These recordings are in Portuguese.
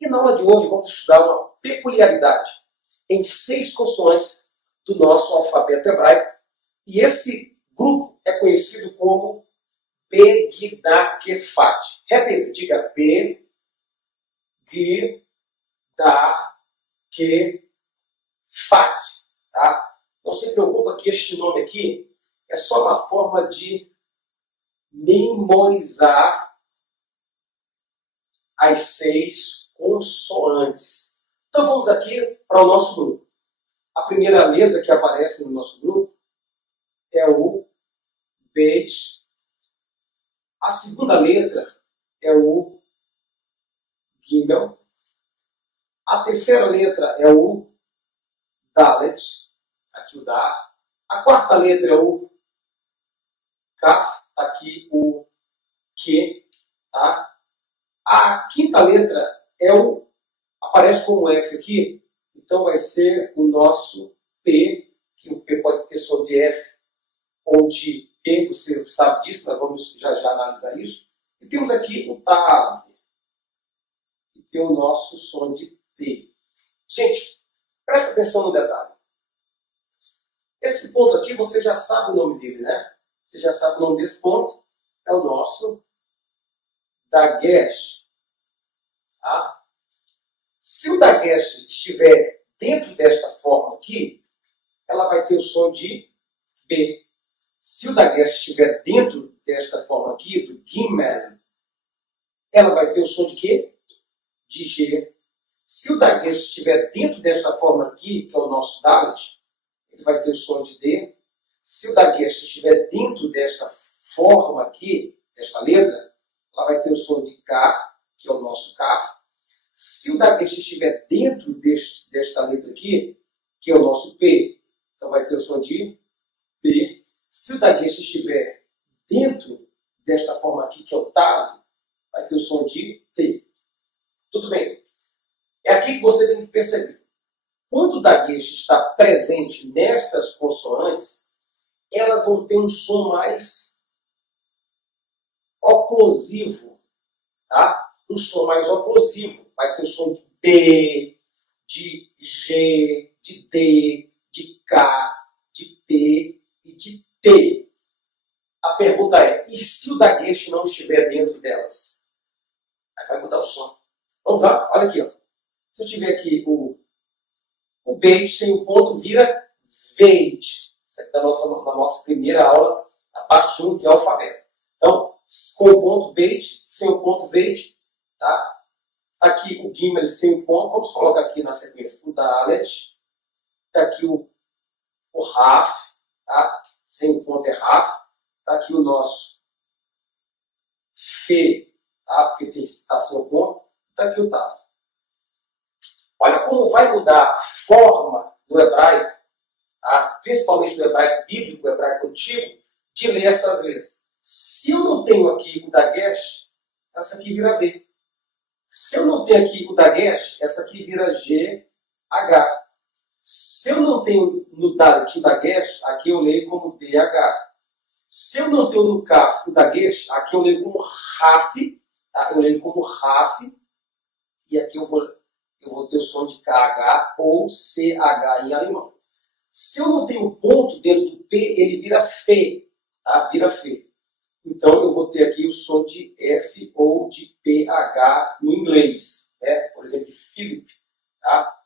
E na aula de hoje vamos estudar uma peculiaridade em 6 consoantes do nosso alfabeto hebraico. E esse grupo é conhecido como Begidakefat. Repita, diga Begidakefat. Tá? Não se preocupa que este nome aqui é só uma forma de memorizar as 6 consoantes. Então vamos aqui para o nosso grupo. A primeira letra que aparece no nosso grupo é o Bet. A segunda letra é o Gimel. A terceira letra é o Dalet. Aqui o Da. A quarta letra é o Kaf. Aqui o Que. Tá? A quinta letra aparece como F aqui, então vai ser o nosso P, que o P pode ter som de F ou de E, você sabe disso, nós vamos já analisar isso. E temos aqui o Tav, e tem o nosso som de P. Gente, presta atenção no detalhe. Esse ponto aqui, você já sabe o nome dele, né? Você já sabe o nome desse ponto, é o nosso Dagesh. Tá? Se o Dagesh estiver dentro desta forma aqui, ela vai ter o som de B. Se o Dagesh estiver dentro desta forma aqui, do Gimel, ela vai ter o som de quê? De G. Se o Dagesh estiver dentro desta forma aqui, que é o nosso Dalet, ele vai ter o som de D. Se o Dagesh estiver dentro desta forma aqui, desta letra, ela vai ter o som de K, que é o nosso Kaf. Se o Dagesh estiver dentro desta letra aqui, que é o nosso P, então vai ter o som de P. Se o Dagesh estiver dentro desta forma aqui, que é o Tav, vai ter o som de T. Tudo bem? É aqui que você tem que perceber. Quando o Dagesh está presente nestas consoantes, elas vão ter um som mais oclusivo, tá? Um som mais oclusivo. Vai ter o som de B, de G, de D, de K, de P e de T. A pergunta é, e se o Dagesh não estiver dentro delas? Aí vai mudar o som. Vamos lá? Olha aqui. Ó. Se eu tiver aqui o Beit sem o ponto, vira Veit. Isso aqui é na nossa primeira aula, a parte 1, que é o alfabeto. Então, com o ponto Beit, sem o ponto Veit, tá? Aqui o Gimel sem o ponto, vamos colocar aqui na sequência o Dalet. Está aqui o Raf, tá? Sem o ponto é Raf. Está aqui o nosso Fe, tá? Porque está sem o ponto. Está aqui o Tav. Olha como vai mudar a forma do hebraico, tá? Principalmente do hebraico bíblico, o hebraico antigo, de ler essas letras. Se eu não tenho aqui o Dagesh, essa aqui vira V. Se eu não tenho aqui o Dagesh, essa aqui vira GH. Se eu não tenho no Dalet o Dagesh, aqui eu leio como DH. Se eu não tenho no Kaf o Dagesh, aqui eu leio como Raf. Tá? Eu leio como Raf. E aqui eu vou ter o som de KH ou CH em alemão. Se eu não tenho ponto dentro do P, ele vira Fe. Tá? Vira Fe. Então, eu vou ter aqui o som de F ou de PH no inglês. Né? Por exemplo, de Philip. Tá?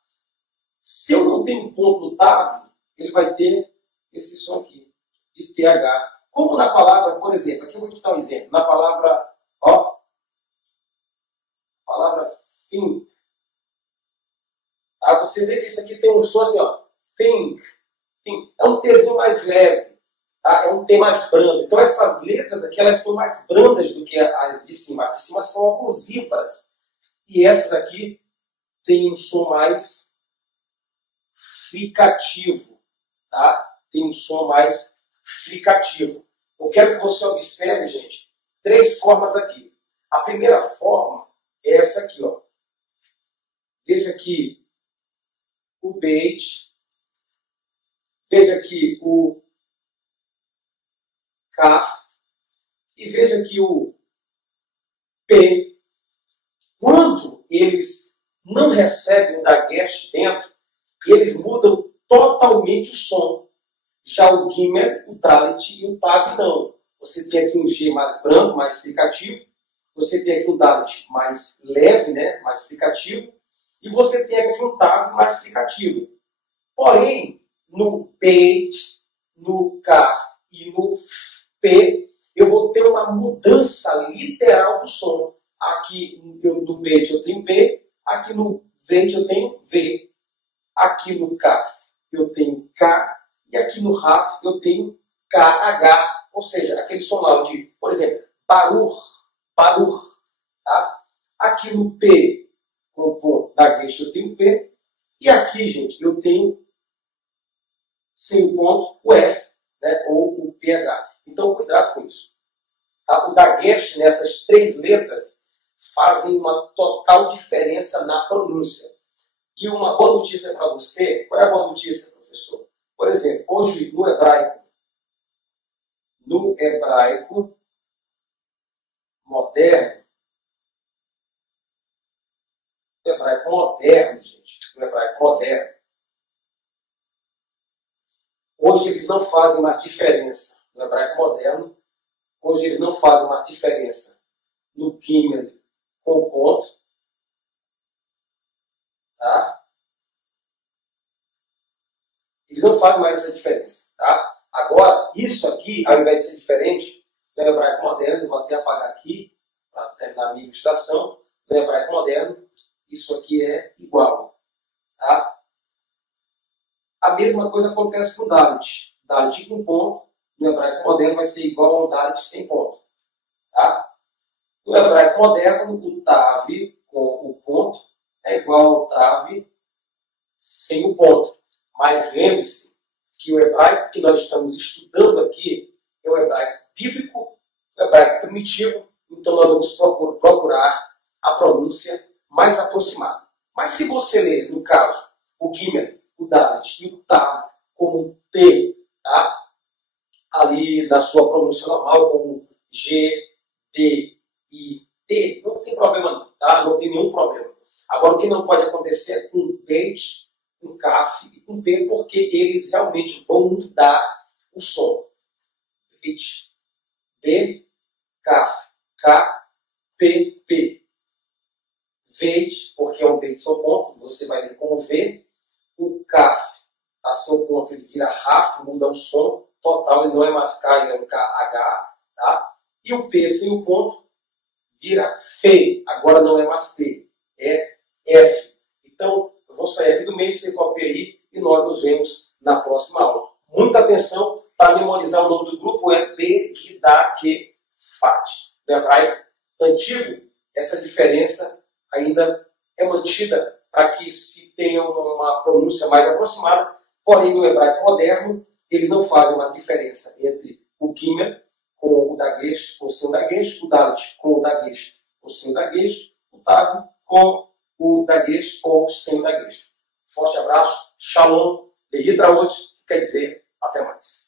Se eu não tenho ponto no Tav, ele vai ter esse som aqui, de TH. Como na palavra, por exemplo, aqui eu vou te dar um exemplo. Na palavra, palavra think. Tá? Você vê que isso aqui tem um som assim, ó. Think. É um Tzinho mais leve. Tá? É um T mais brando. Então essas letras aqui elas são mais brandas do que as de cima. As de cima são oclusivas. E essas aqui têm um som mais fricativo. Tá? Tem um som mais fricativo. Eu quero que você observe, gente, 3 formas aqui. A primeira forma é essa aqui. Ó. Veja aqui o Beit. Veja aqui o Kaf, e veja que o P, quando eles não recebem o Dagesh dentro, e eles mudam totalmente o som. Já o Gimel, o Dalet e o Tav não. Você tem aqui um G mais branco, mais fricativo. Você tem aqui um Dalet mais leve, né, mais fricativo. E você tem aqui um Tav mais fricativo. Porém, no Beit, no Kaf e no P, eu vou ter uma mudança literal do som. Aqui no Beit eu tenho P, aqui no Beit eu tenho V. Aqui no Kaf eu tenho K, e aqui no Raf eu tenho KH, ou seja, aquele sonal de, por exemplo, Baruch, Baruch. Tá? Aqui no P, com o ponto da Gesh, eu tenho P, e aqui, gente, eu tenho, sem o ponto, o F, né? Ou o PH. Então, cuidado com isso. Tá? O Dagesh, nessas 3 letras, fazem uma total diferença na pronúncia. E uma boa notícia para você, qual é a boa notícia, professor? Por exemplo, hoje no hebraico moderno, no hebraico moderno, gente, no hebraico moderno, hoje eles não fazem mais diferença. No hebraico moderno, hoje eles não fazem mais diferença no Gimel com o ponto. Tá? Eles não fazem mais essa diferença. Tá? Agora, isso aqui, ao invés de ser diferente, no hebraico moderno, vou até apagar aqui, para terminar a minha ilustração, no hebraico moderno, isso aqui é igual. Tá? A mesma coisa acontece com o Dalet. Dalet com ponto, no hebraico moderno vai ser igual ao Dalet sem ponto. Tá? No hebraico moderno, o Tav com o ponto é igual ao Tav sem o ponto. Mas lembre-se que o hebraico que nós estamos estudando aqui é o hebraico bíblico, o hebraico primitivo, então nós vamos procurar a pronúncia mais aproximada. Mas se você ler, no caso, o Gimel, o Dalet e o Tav como um T, tá? Ali na sua pronúncia normal, como G, D, I, T, não tem problema não, tá? Não tem nenhum problema. Agora, o que não pode acontecer é com Beit, com Kaf e com P, porque eles realmente vão mudar o som. Beit, D, Kaf, K, P, P. Beit, porque é um Beit sem ponto, você vai ler como V. O Kaf, tá sem ponto, ele vira Raf, muda o som total, ele não é mais K, ele é um KH, tá? E o P sem o ponto vira Fe, agora não é mais T, é F. Então, eu vou sair aqui do meio, você copia aí e nós nos vemos na próxima aula. Muita atenção para memorizar o nome do grupo, é Begidake Fat. No hebraico antigo, essa diferença ainda é mantida para que se tenha uma pronúncia mais aproximada, porém no hebraico moderno, eles não fazem uma diferença entre o Gimel com o Dagesh, ou sem o Dagesh, o Dalet com o Dagesh, ou sem o Dagesh, o Tav com o Dagesh ou sem o Dagesh. Forte abraço, Shalom, Lehitraot, que quer dizer até mais.